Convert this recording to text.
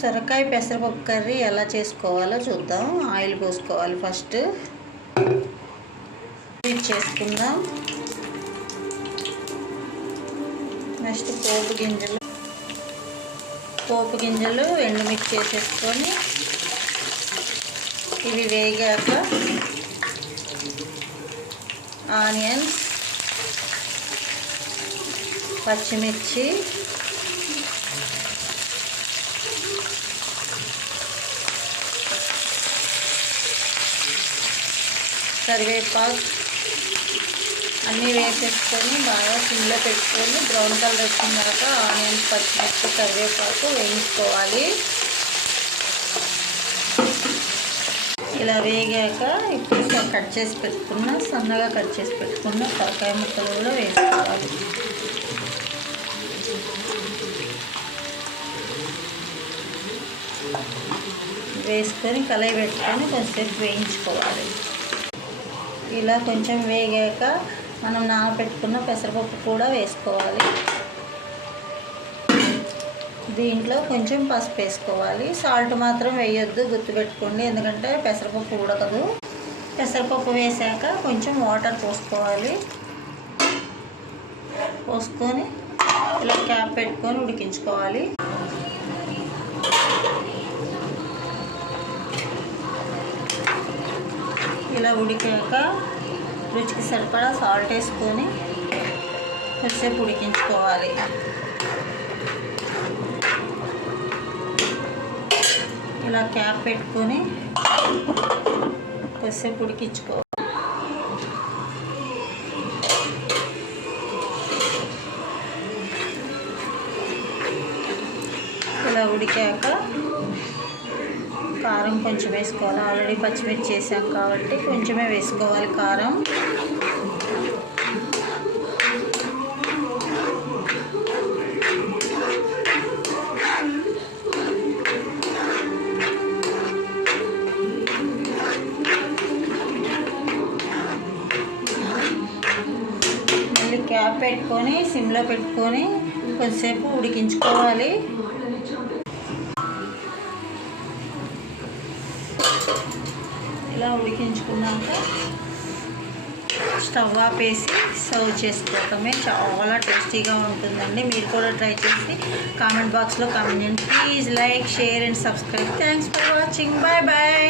సొరకాయ పెసరపప్పు కర్రీ ఎలా చేసుకోవాలో చూద్దాం. ఆయిల్ పోసుకోవాలి. ఫస్ట్ హీట్ చేసుకుందాం. నెక్స్ట్ పోపు గింజలు ఎండుమిర్చి వేసేసుకొని ఇవి వేగాక ఆనియన్స్, పచ్చిమిర్చి, కరివేపాకు అన్నీ వేసేసుకొని బాగా సిమ్లో పెట్టుకొని బ్రౌన్ కలర్ వచ్చిన తర్వాత ఆనియన్స్, పచ్చిమిర్చి, కరివేపాకు వేయించుకోవాలి. ఇలా వేగాక ఇప్పుడు సన్నగా కట్ చేసి పెట్టుకున్న సొరకాయ ముక్కలు కూడా వేసుకోవాలి. వేసుకొని కలయి పెట్టుకొని కొంచెంసేపు వేయించుకోవాలి. ఇలా కొంచెం వేగాక మనం నానబెట్టుకున్న పెసరపప్పు కూడా వేసుకోవాలి. దీంట్లో కొంచెం పసుపు వేసుకోవాలి. సాల్ట్ మాత్రం వేయొద్దు, గుర్తుపెట్టుకోండి, ఎందుకంటే పెసరపప్పు ఉడకదు. పెసరపప్పు వేసాక కొంచెం వాటర్ పోసుకోవాలి. పోసుకొని ఇలా క్యాప్ పెట్టుకొని ఉడికించుకోవాలి. ఇలా ఉడికాక రుచికి సరిపడా సాల్ట్ వేసుకొని కొంచెంసేపు ఉడికించుకోవాలి. ఇలా క్యాప్ పెట్టుకొని కొంచెంసేపు ఉడికించుకోవాలి. ఇలా ఉడికాక కారం కొంచెం వేసుకోవాలి. ఆల్రెడీ పచ్చిమిర్చి వేసాం కాబట్టి కొంచెమే వేసుకోవాలి కారం. మళ్ళీ క్యాప్ పెట్టుకొని సిమ్లో పెట్టుకొని కొంచెంసేపు ఉడికించుకోవాలి. ఇలా ఉడికించుకున్నాక స్టవ్ ఆపేసి సర్వ్ చేసుకోవటమే. చాలా టేస్టీగా ఉంటుందండి. మీరు కూడా ట్రై చేసి కామెంట్ బాక్స్లో కామెంట్ చేయండి. Please like, share and subscribe. Thanks for watching. Bye bye.